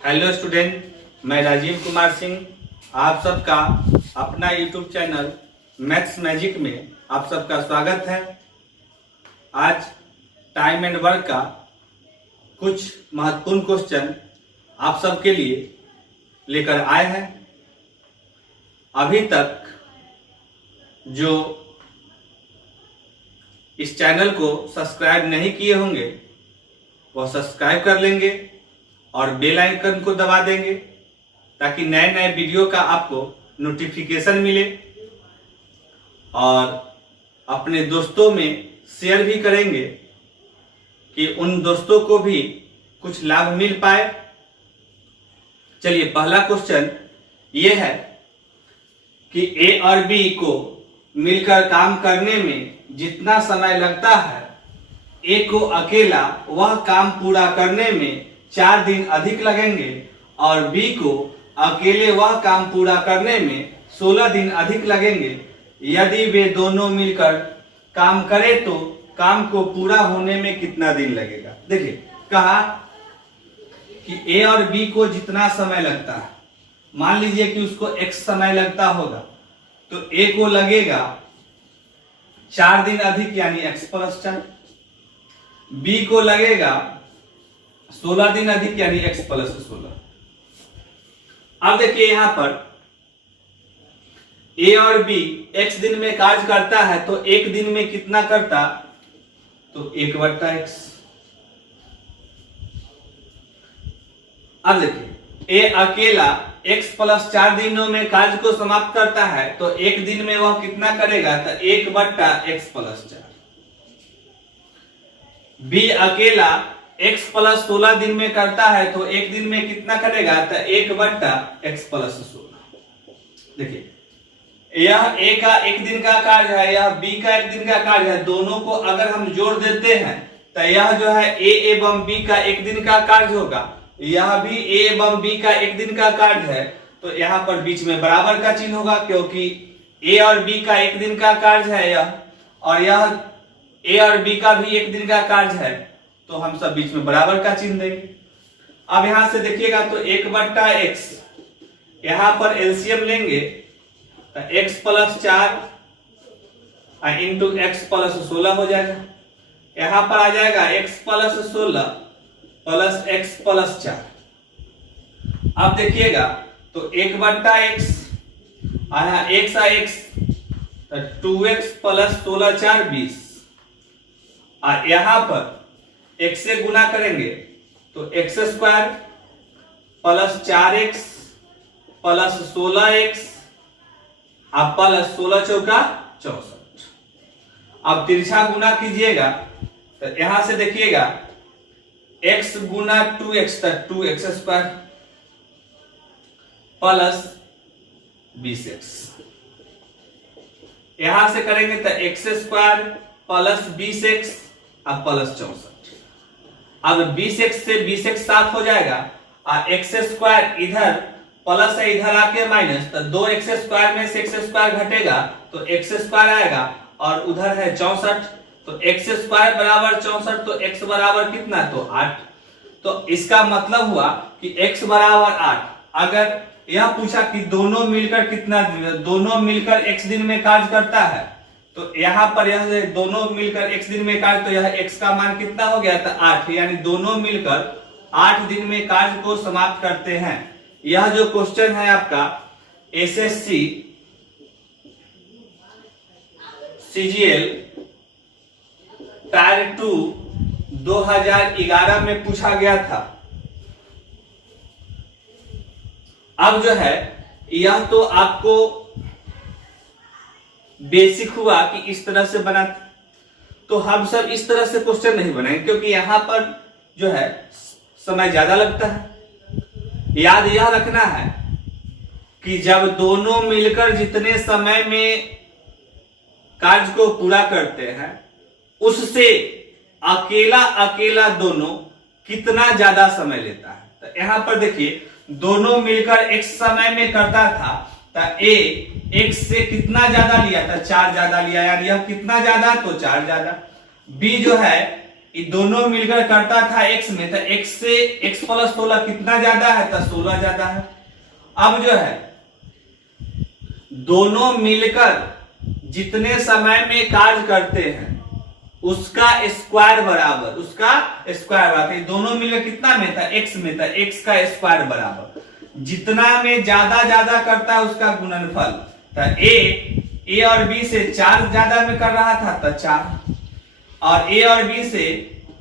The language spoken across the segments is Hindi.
हेलो स्टूडेंट, मैं राजीव कुमार सिंह आप सबका अपना यूट्यूब चैनल मैथ्स मैजिक में आप सबका स्वागत है। आज टाइम एंड वर्क का कुछ महत्वपूर्ण क्वेश्चन आप सबके लिए लेकर आए हैं। अभी तक जो इस चैनल को सब्सक्राइब नहीं किए होंगे वह सब्सक्राइब कर लेंगे और बेल आइकन को दबा देंगे ताकि नए नए वीडियो का आपको नोटिफिकेशन मिले, और अपने दोस्तों में शेयर भी करेंगे कि उन दोस्तों को भी कुछ लाभ मिल पाए। चलिए, पहला क्वेश्चन ये है कि ए और बी को मिलकर काम करने में जितना समय लगता है, ए को अकेला वह काम पूरा करने में 4 दिन अधिक लगेंगे और बी को अकेले वह काम पूरा करने में 16 दिन अधिक लगेंगे। यदि वे दोनों मिलकर काम करें तो काम को पूरा होने में कितना दिन लगेगा। देखिए, कहा कि ए और बी को जितना समय लगता है, मान लीजिए कि उसको x समय लगता होगा तो ए को लगेगा 4 दिन अधिक यानी x+4, बी को लगेगा 16 दिन अधिक यानी x+16। अब देखिए, यहां पर ए और बी x दिन में कार्य करता है तो एक दिन में कितना करता, तो 1/x। अब देखिए, ए अकेला x+4 दिनों में कार्य को समाप्त करता है तो एक दिन में वह कितना करेगा, तो 1/x+4। बी अकेला x+16 दिन में करता है तो एक दिन में कितना करेगा, तो 1/x+16। देखिए, यह ए का एक दिन का कार्य है, यह बी का एक दिन का कार्य है। दोनों को अगर हम जोड़ देते हैं तो यह जो है ए एवं बी का एक दिन का कार्य होगा, यह भी ए एवं बी का एक दिन का कार्य है। तो यहाँ पर बीच में बराबर का चिन्ह होगा क्योंकि ए और बी का एक दिन का कार्य है यह, और यह ए और बी का भी एक दिन का कार्य है, तो हम सब बीच में बराबर का चिन्ह देंगे। अब यहां से देखिएगा तो 1/x, यहां पर एलसीएम लेंगे तो x+4 इंटू x+16 हो जाएगा। यहां पर आ जाएगा x+16 प्लस x+4। अब देखिएगा तो 1/x आया x आ x, 2x प्लस 16 4 20, और यहां पर x से गुना करेंगे तो x² plus 4x plus 16x और प्लस 16 चौका 64। अब तिरछा गुना कीजिएगा तो यहां से देखिएगा x गुना 2x तक 2x² प्लस 20x। यहां से करेंगे तो x² प्लस 20x और प्लस 64। अब 20x से 20x साफ हो जाएगा और x² इधर प्लस है, इधर आके माइनस, तो 2x² में से x² घटेगा तो x² आएगा, और उधर है 64 तो x² बराबर 64, तो x बराबर कितना, तो 8। तो इसका मतलब हुआ कि x बराबर 8। अगर यह पूछा कि दोनों मिलकर कितना, दोनों मिलकर x दिन में कार्य करता है, तो यहाँ पर यह दोनों मिलकर x दिन में कार्य, तो यह x का मान कितना हो गया था, 8, यानी दोनों मिलकर 8 दिन में कार्य को समाप्त करते हैं। यह जो क्वेश्चन है आपका एसएससी सीजीएल टायर 2 2011 में पूछा गया था। अब जो है यह तो आपको बेसिक हुआ कि इस तरह से बना, तो हम सब इस तरह से क्वेश्चन नहीं बनाएंगे क्योंकि यहां पर जो है समय ज्यादा लगता है। याद यह रखना है कि जब दोनों मिलकर जितने समय में कार्य को पूरा करते हैं उससे अकेला अकेला दोनों कितना ज्यादा समय लेता है। तो यहां पर देखिए, दोनों मिलकर एक समय में करता था तो ए x से कितना ज्यादा लिया था, 4 ज्यादा लिया, यानी यह कितना ज्यादा, तो 4 ज्यादा। बी जो है ये दोनों मिलकर करता था x में, तो x से x प्लस 16 कितना ज्यादा है, तो 16 ज्यादा है। अब जो है दोनों मिलकर जितने समय में कार्य करते हैं उसका स्क्वायर बराबर, उसका स्क्वायर बराबर, दोनों मिलकर कितना में था, x में था, x का स्क्वायर बराबर जितना में ज्यादा ज्यादा करता है उसका गुणनफल। तो a और b से 4 ज्यादा में कर रहा था तो 4, और a और b से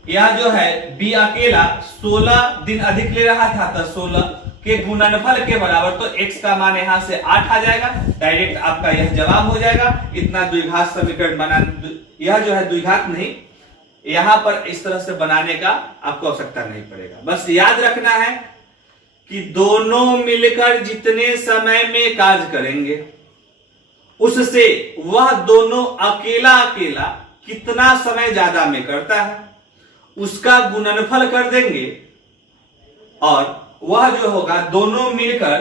यह जो है b अकेला 16 दिन अधिक ले रहा था तो 16 के गुणनफल के बराबर। तो x का मान यहां से 8 आ जाएगा, डायरेक्ट आपका यह जवाब हो जाएगा। इतना द्विघात समीकरण बनाना, यह जो है द्विघात नहीं, यहां पर इस तरह से बनाने का आपको आवश्यकता नहीं पड़ेगा। बस याद रखना है कि दोनों मिलकर जितने समय में कार्य करेंगे उससे वह दोनों अकेला अकेला कितना समय ज्यादा में करता है उसका गुणनफल कर देंगे, और वह जो होगा दोनों मिलकर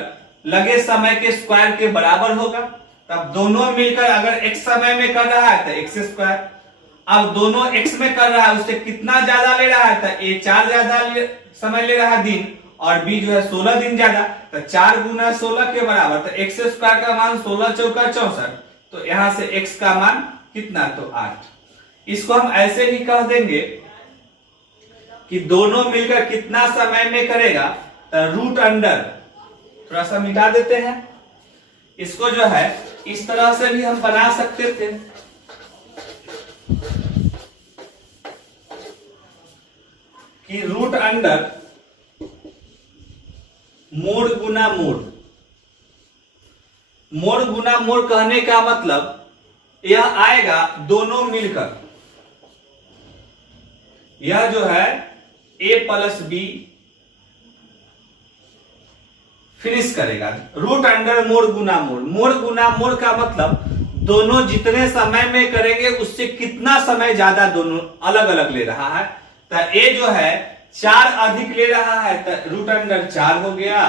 लगे समय के स्क्वायर के बराबर होगा। तब दोनों मिलकर अगर x समय में कर रहा है तो x स्क्वायर, अब दोनों x में कर रहा है उससे कितना ज्यादा ले रहा है, तो a 4 ज्यादा समय ले रहा है दिन, और b जो है 16 दिन ज्यादा, तो 4 गुना 16 के बराबर, तो x स्क्वायर का मान 16 चौका 64, तो यहां से x का मान कितना, तो 8। इसको हम ऐसे भी कह देंगे कि दोनों मिलकर कितना समय में करेगा, तो रूट अंडर, थोड़ा सा मिटा देते हैं इसको, जो है इस तरह से भी हम बना सकते थे कि रूट अंडर मोड गुना मोड। मोड गुना मोड कहने का मतलब यह आएगा दोनों मिलकर, यह जो है a प्लस बी फिनिश करेगा। रूट अंडर मोड गुना मोड, मोड गुना मोड का मतलब दोनों जितने समय में करेंगे उससे कितना समय ज्यादा दोनों अलग अलग ले रहा है। तो a जो है 4 अधिक ले रहा है तो रूट अंडर 4 हो गया,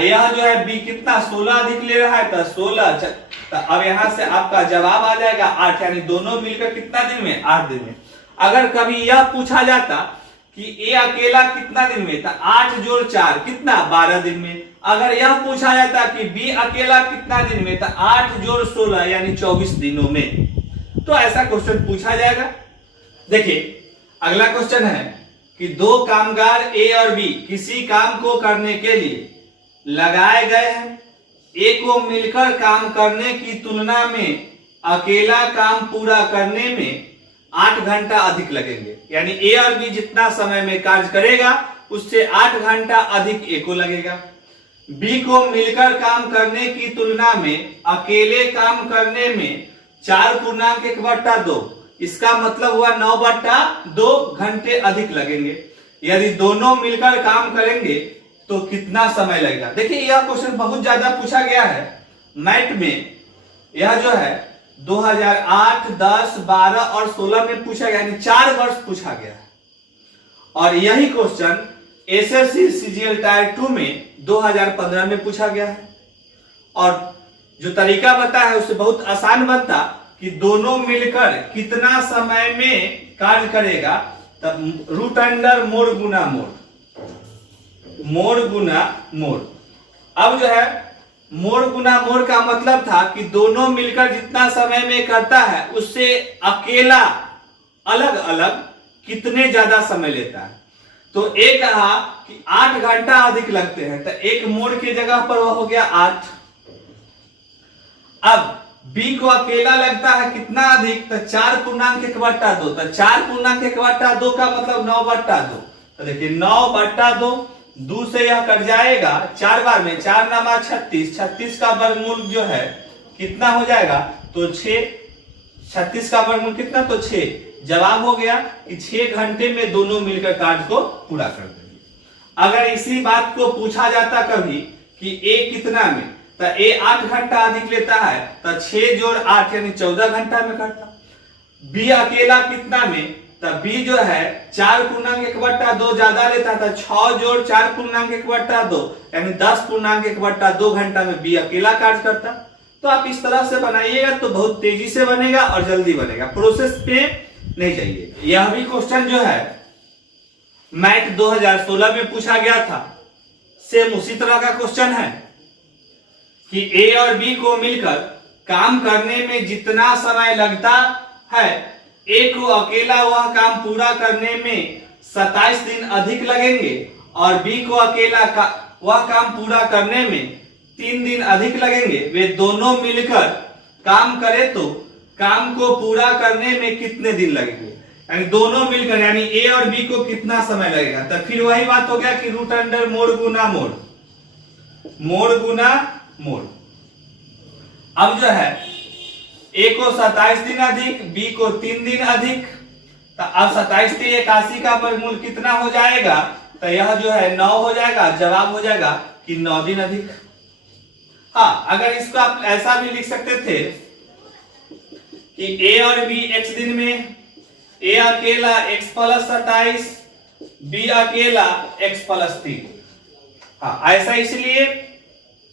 यह जो है b कितना 16 अधिक ले रहा है तो 16। तो अब यहां से आपका जवाब आ जाएगा 8, यानी दोनों मिलकर कितना दिन में, 8 दिन में। अगर कभी यह पूछा जाता कि a अकेला कितना दिन में, तो 8 जोड़ 4 कितना, 12 दिन में। अगर यह पूछा जाता कि b अकेला कितना दिन में, तो 8 जोड़ 16 यानी 24 दिनों में। तो ऐसा क्वेश्चन पूछा जाएगा। देखिए अगला क्वेश्चन है कि दो कामगार a और b किसी काम को करने के लिए लगाए गए हैं। a को मिलकर काम करने की तुलना में अकेला काम पूरा करने में 8 घंटा अधिक लगेंगे, यानी a और b जितना समय में कार्य करेगा उससे 8 घंटा अधिक a को लगेगा। b को मिलकर काम करने की तुलना में अकेले काम करने में 4.1/2, इसका मतलब हुआ 9/2 घंटे अधिक लगेंगे। यदि दोनों मिलकर काम करेंगे तो कितना समय लगेगा। देखिए यह क्वेश्चन बहुत ज्यादा पूछा गया है मैथ में, यह जो है 2008, 10, 12 और 16 में पूछा गया, यानी 4 वर्ष पूछा गया है। और यही क्वेश्चन एसएससी सीजीएल टायर 2 में 2015 में पूछा गया है। और जो तरीका बताया है उससे बहुत आसान बनता कि दोनों मिलकर कितना समय में कार्य करेगा, तब रूट अंडर मोड गुना मोड, मोड गुना मोड। अब जो है मोड गुना मोड का मतलब था कि दोनों मिलकर जितना समय में करता है उससे अकेला अलग अलग कितने ज्यादा समय लेता है। तो एक कहा कि 8 घंटा अधिक लगते हैं, तो एक मोड की जगह पर वह हो गया 8। अब b को अकेला लगता है कितना अधिक, तो 4.1/2, तो 4.1/2 का मतलब 9/2। तो देखिए 9/2, 2 से यह कट जाएगा 4 बार में, 4 नामा 36, 36 का वर्गमूल जो है कितना हो जाएगा, तो 6। 36 का वर्गमूल कितना, तो 6। जवाब हो गया कि 6 घंटे में दोनों मिलकर कार्य को पूरा कर देंगे। अगर इसी बात को पूछा जाता कभी कि a कितना में, तो a 8 घंटा अधिक लेता है, तो 6 जोड़ 8 यानी 14 घंटा में करता। b अकेला कितना में, तो b जो है 4.1/2 ज्यादा लेता था, 6 जोड़ 4.1/2 यानी 10.1/2 घंटा में b अकेला कार्य करता। तो आप इस तरह से बनाइएगा तो बहुत तेजी से बनेगा और जल्दी बनेगा, प्रोसेस पे नहीं जाइए। यह भी क्वेश्चन जो है मैट 2016 में पूछा गया था। सेम उसी तरह का क्वेश्चन है कि ए और बी को मिलकर काम करने में जितना समय लगता है, ए को अकेला वह काम पूरा करने में 27 दिन अधिक लगेंगे और बी को अकेला वह काम पूरा करने में 3 दिन अधिक लगेंगे। वे दोनों मिलकर काम करें तो काम को पूरा करने में कितने दिन लगेंगे? यानी दोनों मिलकर, यानी ए और बी को कितना समय लगेगा। तो फिर वही बात हो गया कि रूट अंडर मोड गुना मोड, मोड गुना मोड। अब जो है ए को 27 दिन अधिक, बी को 3 दिन अधिक, तो अब 27 से 81 का वर्गमूल कितना हो जाएगा? तो यह जो है 9 हो जाएगा। जवाब हो जाएगा कि 9 दिन अधिक। हाँ, अगर इसको आप ऐसा भी लिख सकते थे कि ए और बी x दिन में, ए अकेला x प्लस 27, बी अकेला x प्लस 3। हाँ, ऐसा इसलिए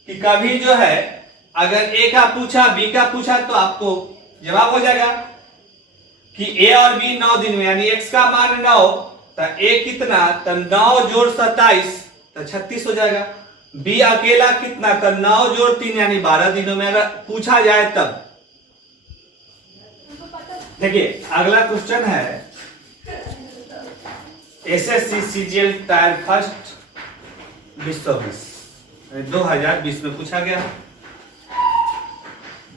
कि कभी जो है अगर ए का पूछा बी का पूछा तो आपको जवाब हो जाएगा कि ए और बी 9 दिन में, यानी x का मान 9, तो ए कितना, तो 9 जोड़ 27 तो 36 हो जाएगा। बी अकेला कितना, तो 9 जोड़ 3 यानी 12 दिनों में अगर पूछा जाए तब। देखिए अगला क्वेश्चन है एसएससी सीजीएल टायर फर्स्ट 2020 में पूछा गया।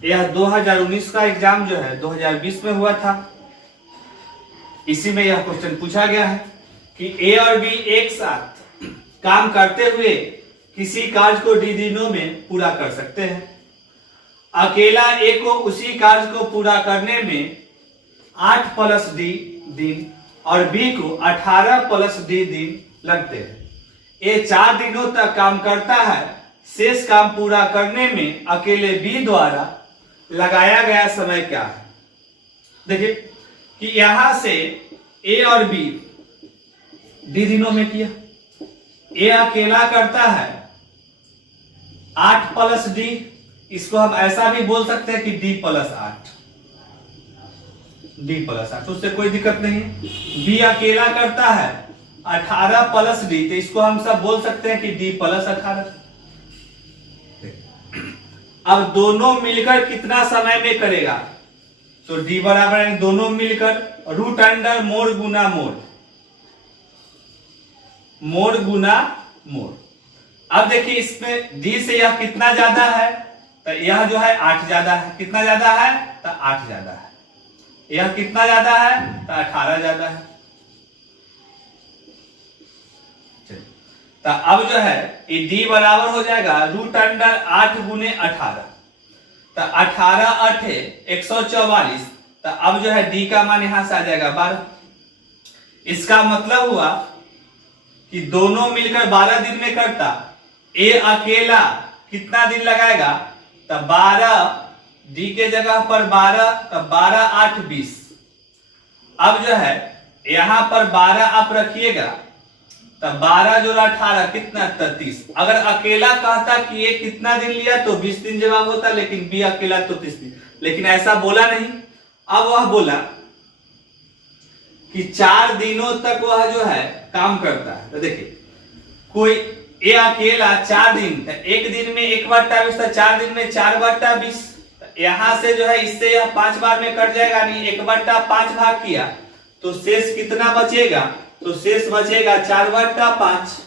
यह 2019 का एग्जाम जो है 2020 में हुआ था। इसी में यह क्वेश्चन पूछा गया है कि ए और बी एक साथ काम करते हुए किसी कार्य को डी दिनों में पूरा कर सकते हैं। अकेला ए को उसी कार्य को पूरा करने में 8 प्लस डी दिन और बी को 18 प्लस डी दिन लगते हैं। ए 4 दिनों तक काम करता है। शेष काम पूरा करने में अकेले बी द्वारा लगाया गया समय क्या है? देखिए कि यहां से ए और बी डी दिनों में किया। ए अकेला करता है 8 प्लस डी, इसको हम ऐसा भी बोल सकते हैं कि डी प्लस 8, डी प्लस 8, उससे कोई दिक्कत नहीं है। बी अकेला करता है 18 प्लस डी, तो इसको हम सब बोल सकते हैं कि डी प्लस 18। अब दोनों मिलकर कितना समय में करेगा? तो डी बराबर है दोनों मिलकर रूट अंडर मोड गुना मोड, मोड गुना मोड। अब देखिए इसमें डी से यह कितना ज्यादा है, तो यह जो है 8 ज्यादा है। कितना ज्यादा है? तो 8 ज्यादा है। यह कितना ज्यादा है? तो 18 ज्यादा है। तो अब जो है ये डी बराबर हो जाएगा रूट अंडर 8 गुने 18, तो 18 8 144। तो अब जो है डी का मान यहां से आ जाएगा 12। इसका मतलब हुआ कि दोनों मिलकर 12 दिन में करता, ए अकेला कितना दिन लगाएगा? तो 12, डी के जगह पर 12, तो 12 8 20। अब जो है यहां पर 12 आप रखिएगा, तो 12 जोड़ 18 कितना? 30। अगर अकेला कहता कि ये कितना दिन लिया तो 20 दिन जवाब होता, लेकिन बी अकेला तो 30 दिन। लेकिन ऐसा बोला नहीं। अब वह बोला कि 4 दिनों तक वह जो है काम करता है। तो देखिए कोई ए अकेला 4 दिन, तो एक दिन में 1/20, 4 दिन में 4/20। यहां से जो है इससे यह 5 बार में कट जाएगा, यानी 1/5 भाग किया तो शेष कितना बचेगा? तो शेष बचेगा 4/5।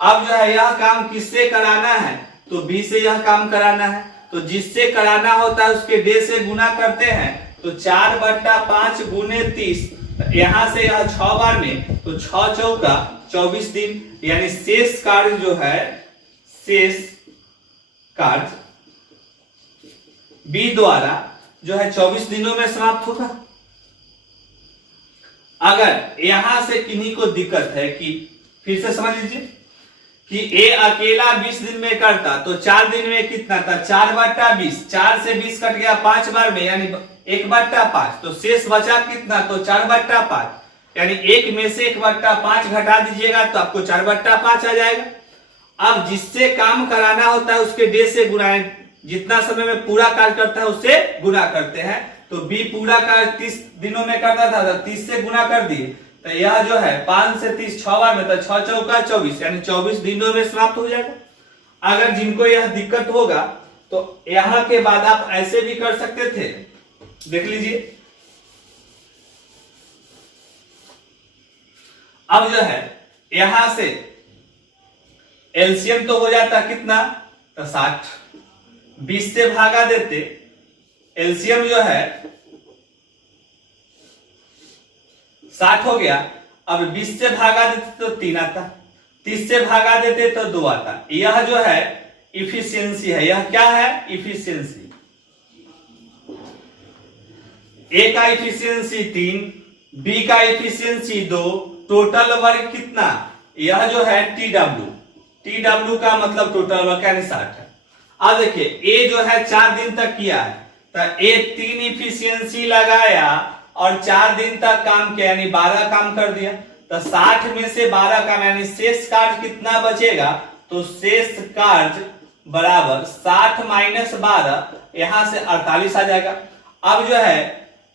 अब जो है यह काम किससे कराना है? तो बी से यह काम कराना है। तो जिससे कराना होता है उसके डे से गुना करते हैं, तो 4/5 गुने 30, यहां से यह 6 बार में, तो 6 चौका 24 दिन, यानी शेष कार्य जो है, शेष कार्य बी द्वारा जो है 24 दिनों में समाप्त होगा। अगर यहां से किन्हीं को दिक्कत है कि फिर से समझ लीजिए कि ए अकेला 20 दिन में करता, तो 4 दिन में कितना था? 4/20, 4 से 20 कट गया 5 बार में, यानी 1/5, तो शेष बचा कितना? तो 4/5, यानी 1 में से 1/5 घटा दीजिएगा तो आपको 4/5 आ जाएगा। अब जिससे काम कराना होता है उसके डे से गुना, जितना समय में पूरा कार्य करता है उससे गुना करते हैं। तो बी पूरा कार्य 30 दिनों में करता था, तो 30 से गुना कर दिए, तो यह जो है 5 से 30 6 बार में, तो 6 चौका 24 यानी 24 दिनों में समाप्त हो जाएगा। अगर जिनको यह दिक्कत होगा तो यहां के बाद आप ऐसे भी कर सकते थे, देख लीजिए। अब जो है यहां से एलसीएम तो हो जाता कितना, तो 60, 20 से भागा देते, एलसीएम जो है 60 हो गया। अब 20 से भागा देते तो 3 आता, 30 से भागा देते तो 2 आता। यह जो है इफिशियंसी है, यह क्या है, इफिशियंसी। ए का इफिशियंसी 3, बी का इफिशियंसी 2, टोटल वर्क कितना, यह जो है टीडब्ल्यू, टीडब्ल्यू का मतलब टोटल वर्क यानी 60 है। अब देखिए ए जो है 4 दिन तक किया है, तो ए 3 इफिशियंसी लगाया और 4 दिन तक काम किया यानी 12 काम कर दिया। तो 60 में से 12 काम यानी शेष कार्य कितना बचेगा, तो शेष कार्य बराबर 60 माइनस 12, यहां से 48 आ जाएगा। अब जो है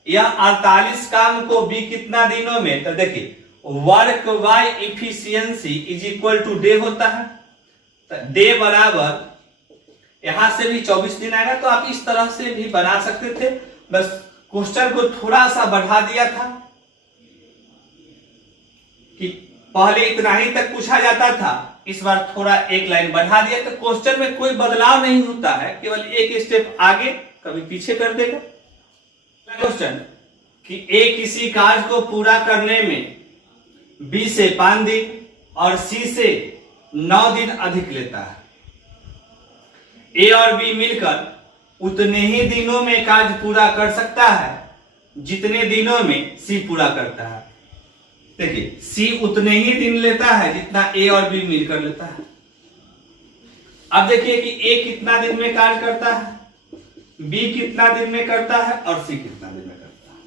यह 48 काम को भी कितना दिनों में, तो देखिए work by efficiency is equal to day होता है, तो डे बराबर यहां से भी 24 दिन आएगा। तो आप इस तरह से भी बना सकते थे, बस क्वेश्चन को थोड़ा सा बढ़ा दिया था कि पहले इतना ही तक पूछा जाता था, इस बार थोड़ा एक लाइन बढ़ा दिया। तो क्वेश्चन में कोई बदलाव नहीं होता है, केवल एक स्टेप आगे कभी पीछे कर देगा। क्वेश्चन कि ए किसी कार्य को पूरा करने में बी से 5 दिन और सी से 9 दिन अधिक लेता है। ए और बी मिलकर उतने ही दिनों में कार्य पूरा कर सकता है जितने दिनों में सी पूरा करता है। देखिए सी उतने ही दिन लेता है जितना ए और बी मिलकर लेता है। अब देखिए कि ए कितना दिन में कार्य करता है, बी कितना दिन में करता है और सी कितना दिन में करता है।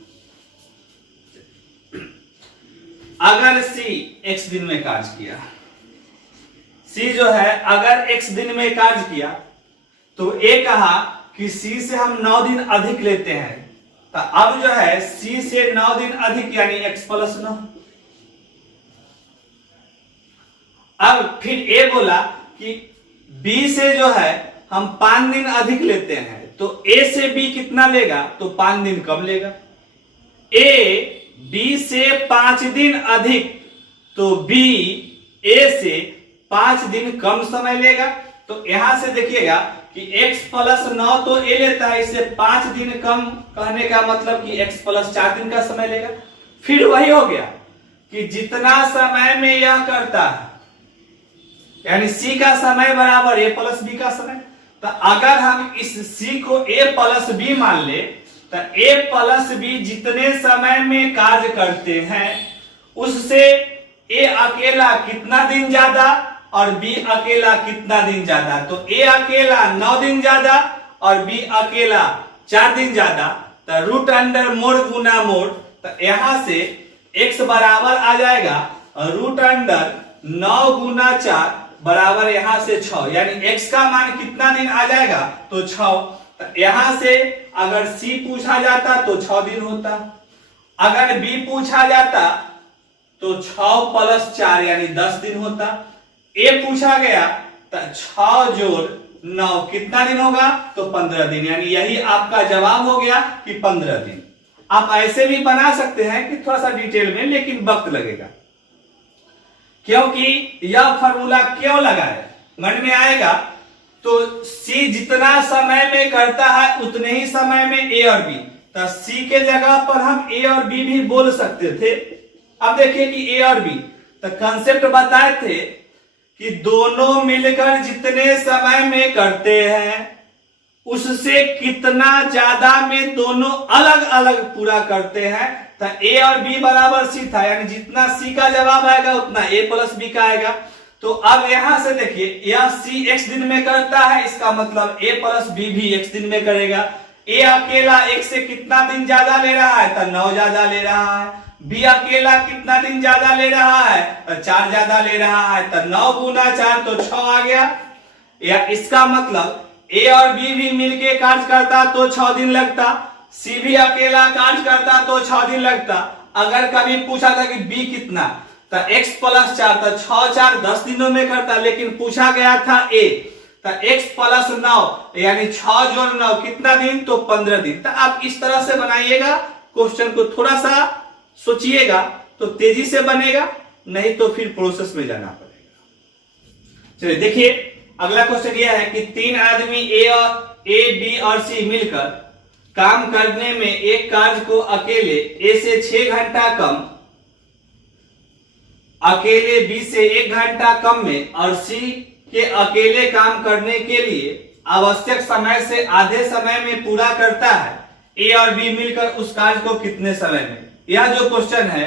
अगर सी x दिन में कार्य किया, सी जो है अगर x दिन में कार्य किया, तो ए कहा कि सी से हम 9 दिन अधिक लेते हैं, तो अब जो है सी से 9 दिन अधिक यानी x प्लस 9। अब फिर ए बोला कि बी से जो है हम 5 दिन अधिक लेते हैं, तो ए से बी कितना लेगा, तो 5 दिन कम लेगा। ए बी से 5 दिन अधिक, तो बी ए से 5 दिन कम समय लेगा। तो यहां से देखिएगा कि x प्लस 9 तो ए लेता है, इससे 5 दिन कम कहने का मतलब कि x प्लस 4 दिन का समय लेगा। फिर वही हो गया कि जितना समय में यह करता है यानी c का समय बराबर a प्लस बी का समय। तो अगर हम इस c को a प्लस बी मान ले, तो a प्लस बी जितने समय में कार्य करते हैं उससे a अकेला कितना दिन ज्यादा और b अकेला कितना दिन ज्यादा, तो a अकेला 9 दिन ज्यादा और b अकेला 4 दिन ज्यादा। तो रूट अंडर मोड गुना मोड, तो यहां से x बराबर आ जाएगा रूट अंडर 9 गुना 4 बराबर यहां से 6, यानी x का मान कितना दिन आ जाएगा, तो 6। यहां से अगर c पूछा जाता तो 6 दिन होता, अगर b पूछा जाता तो 6 प्लस 4 यानी 10 दिन होता। a पूछा गया तो 6 जोड़ 9 कितना दिन होगा, तो 15 दिन, यानी यही आपका जवाब हो गया कि 15 दिन। आप ऐसे भी बना सकते हैं कि थोड़ा सा डिटेल में, लेकिन वक्त लगेगा, क्योंकि यह फॉर्मूला क्यों लगाए मन में आएगा। तो C जितना समय में करता है उतने ही समय में A और B, तो C के जगह पर हम A और B भी बोल सकते थे। अब देखिए कि A और B, तो कंसेप्ट बताए थे कि दोनों मिलकर जितने समय में करते हैं उससे कितना ज्यादा में दोनों अलग अलग पूरा करते हैं। तो A और B बराबर C था, यानी जितना C का जवाब आएगा उतना A प्लस B का आएगा। तो अब यहां से देखिए यह C x दिन में करता है, इसका मतलब A प्लस B भी x दिन में करेगा। A अकेला x से कितना दिन ज्यादा ले रहा है, तो 9 ज्यादा ले रहा है। B अकेला कितना दिन ज्यादा ले रहा है, तो 4 ज्यादा ले रहा है। तो 9 गुना 4 तो 6 आ गया, या इसका मतलब A और B भी मिलके कार्य करता तो 6 दिन लगता, C भी अकेला कार्य करता तो 6 दिन लगता। अगर कभी पूछा था कि बी कितना, तो x प्लस 4, तो 6 4 10 दिनों में करता, लेकिन पूछा गया था a, तो x प्लस 9 यानी 6 जोड़ 9 कितना दिन, तो 15 दिन। तो आप इस तरह से बनाइएगा क्वेश्चन को, थोड़ा सा सोचिएगा तो तेजी से बनेगा, नहीं तो फिर प्रोसेस में जाना पड़ेगा। चलिए देखिए अगला क्वेश्चन यह है कि 3 आदमी ए बी और सी मिलकर काम करने में एक कार्य को अकेले ए से 6 घंटा कम, अकेले बी से 1 घंटा कम में और सी के अकेले काम करने के लिए आवश्यक समय से आधे समय में पूरा करता है। ए और बी मिलकर उस कार्य को कितने समय में। यह जो क्वेश्चन है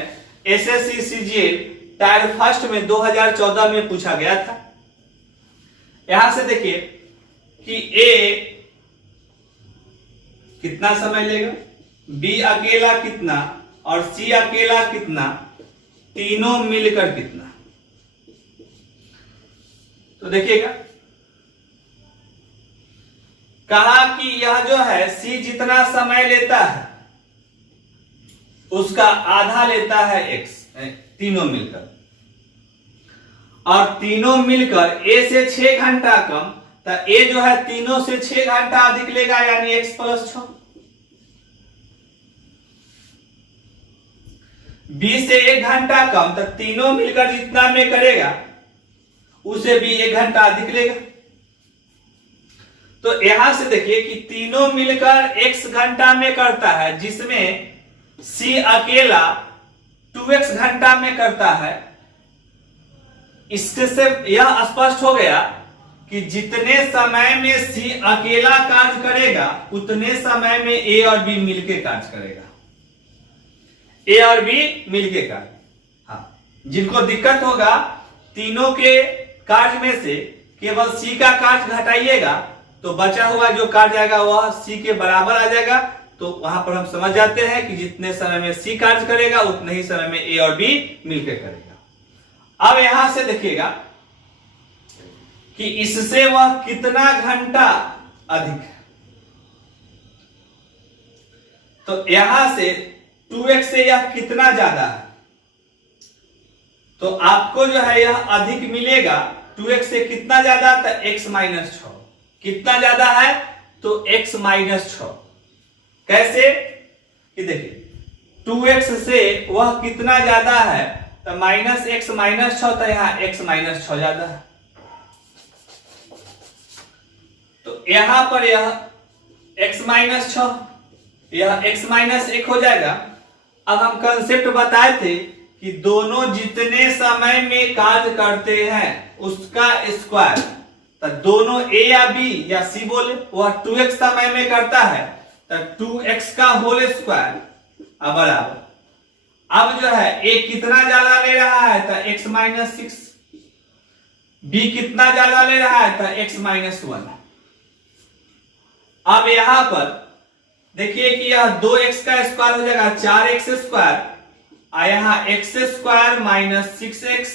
एसएससी सीजीएल टायर फर्स्ट में 2014 में पूछा गया था। यहां से देखिए कि ए कितना समय लेगा, बी अकेला कितना और सी अकेला कितना, तीनों मिलकर कितना। तो देखिएगा कहा कि यह जो है सी जितना समय लेता है उसका आधा लेता है एक्स, तीनों मिलकर, और तीनों मिलकर ए से 6 घंटा कम, तो ए जो है तीनों से 6 घंटा अधिक लेगा यानी x प्लस 6। बी से 1 घंटा कम, तो तीनों मिलकर जितना में करेगा उसे भी 1 घंटा अधिक लेगा। तो यहां से देखिए कि तीनों मिलकर x घंटा में करता है, जिसमें सी अकेला 2x घंटा में करता है। इससे यह स्पष्ट हो गया कि जितने समय में सी अकेला कार्य करेगा उतने समय में ए और बी मिलके कार्य करेगा, ए और बी मिलके कार्य। हाँ, जिनको दिक्कत होगा तीनों के कार्य में से केवल सी का कार्य घटाइएगा तो बचा हुआ जो कार्य आएगा वह सी के बराबर आ जाएगा। तो वहां पर हम समझ जाते हैं कि जितने समय में सी कार्य करेगा उतने ही समय में ए और बी मिलकर करेगा। अब यहां से देखिएगा कि इससे वह कितना घंटा अधिक है। तो यहां से 2x से यह कितना ज्यादा है, तो आपको जो है यह अधिक मिलेगा। 2x से कितना ज्यादा, तो x माइनस 6। कितना ज्यादा है, तो x माइनस 6। कैसे कि देखिए 2x से वह कितना ज्यादा है, तो माइनस x माइनस 6, तो यहां x माइनस 6 ज्यादा है। तो यहां पर यह x माइनस 6, यह x माइनस 1 हो जाएगा। अब हम कंसेप्ट बताए थे कि दोनों जितने समय में कार्य करते हैं उसका स्क्वायर, तो दोनों ए या बी या सी बोले वह 2x समय में करता है, तो 2x का होल स्क्वायर बराबर। अब जो है ए कितना ज्यादा ले रहा है, तो x माइनस 6, बी कितना ज्यादा ले रहा है, तो x माइनस 1। अब यहां पर देखिए कि यह 2x का स्क्वायर हो जाएगा 4x स्क्वायर, और यहां x स्क्वायर माइनस 6x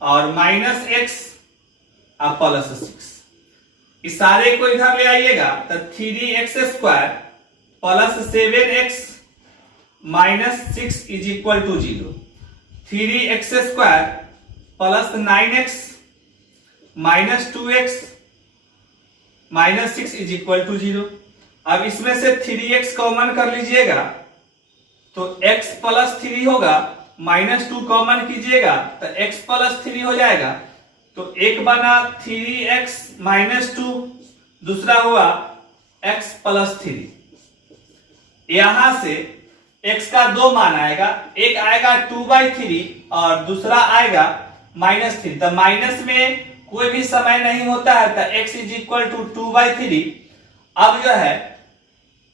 और माइनस x और प्लस 6। इस सारे को इधर ले आइएगा तो 3x square plus 7x minus 6 is equal to 0। 3x square plus 9x minus 2x minus 6 is equal to 0। अब इसमें से 3x कॉमन कर लीजिएगा तो x प्लस 3 होगा, माइनस 2 कॉमन कीजिएगा तो x प्लस 3 हो जाएगा। तो एक बना 3x माइनस 2, दूसरा हुआ x प्लस 3। यहां से x का 2 मान आएगा, एक आएगा 2/3 और दूसरा आएगा -3। तो माइनस में कोई भी समय नहीं होता है तो x इज इक्वल टू 2/3। अब जो है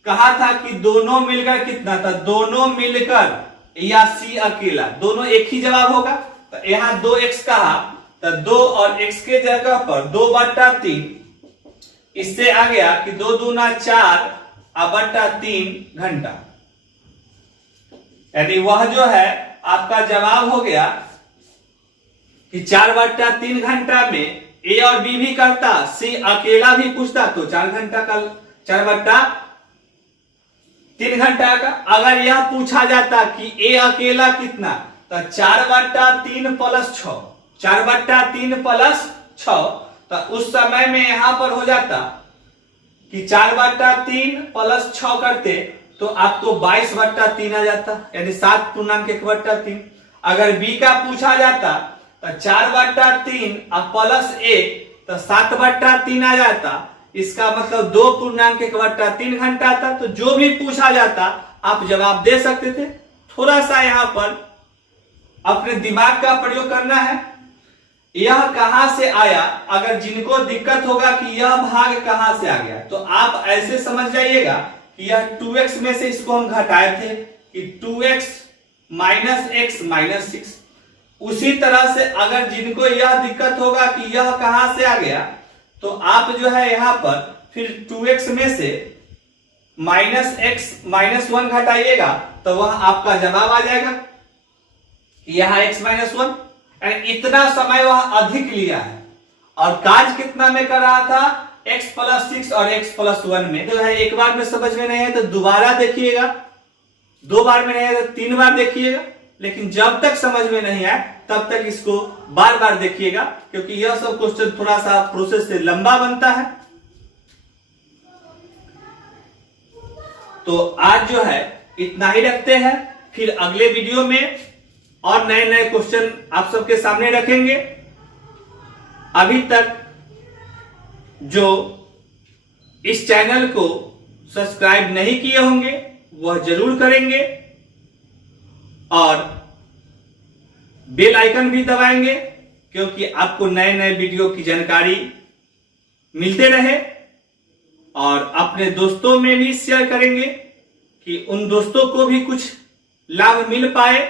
कहा था कि दोनों मिलकर कितना था, दोनों मिलकर या c अकेला, दोनों एक ही जवाब होगा। तो यहां 2x कहा तो 2 और x के जगह पर 2/3, इससे आ गया कि 2 दूना 4 और 3 घंटा, यानी वह जो है आपका जवाब हो गया कि 4/3 घंटा में ए और बी भी करता, सी अकेला भी पूछता तो 4 घंटा का 3 घंटा का। अगर यह पूछा जाता कि ए अकेला कितना, तो 4/3 + 6, 4/3 + 6, तो उस समय में यहां पर हो जाता कि 4/3 + 6 करते तो आपको 22/3 आ जाता, यानी 7.1/3। अगर बी का पूछा जाता तो 4/3 + 1 तो 7/3 आ जाता, इसका मतलब 2.1/3 घंटा था। तो जो भी पूछा जाता आप जवाब दे सकते थे। थोड़ा सा यहां पर अपने दिमाग का प्रयोग करना है। यह कहां से आया, अगर जिनको दिक्कत होगा कि यह भाग कहां से आ गया, तो आप ऐसे समझ जाइएगा कि यह 2x में से इसको हम घटाए थे कि 2x - x - 6। उसी तरह से अगर जिनको यह दिक्कत होगा कि यह कहां से आ गया, तो आप जो है यहां पर फिर 2x में से -x - 1 घटाइएगा, तो वह आपका जवाब आ जाएगा कि यहां x - 1। इतना समय वह अधिक लिया है और कार्य कितना में कर रहा था, x + 6 और x + 1 में। जो है एक बार में समझ में नहीं है तो दोबारा देखिएगा, 2 बार में नहीं है तो 3 बार देखिएगा, लेकिन जब तक समझ में नहीं आए तब तक इसको बार बार देखिएगा, क्योंकि यह सब क्वेश्चन थोड़ा सा प्रोसेस से लंबा बनता है। तो आज जो है इतना ही रखते हैं, फिर अगले वीडियो में और नए नए क्वेश्चन आप सबके सामने रखेंगे। अभी तक जो इस चैनल को सब्सक्राइब नहीं किए होंगे वह जरूर करेंगे और बेल आइकन भी दबाएंगे, क्योंकि आपको नए नए वीडियो की जानकारी मिलते रहे। और अपने दोस्तों में भी शेयर करेंगे कि उन दोस्तों को भी कुछ लाभ मिल पाए।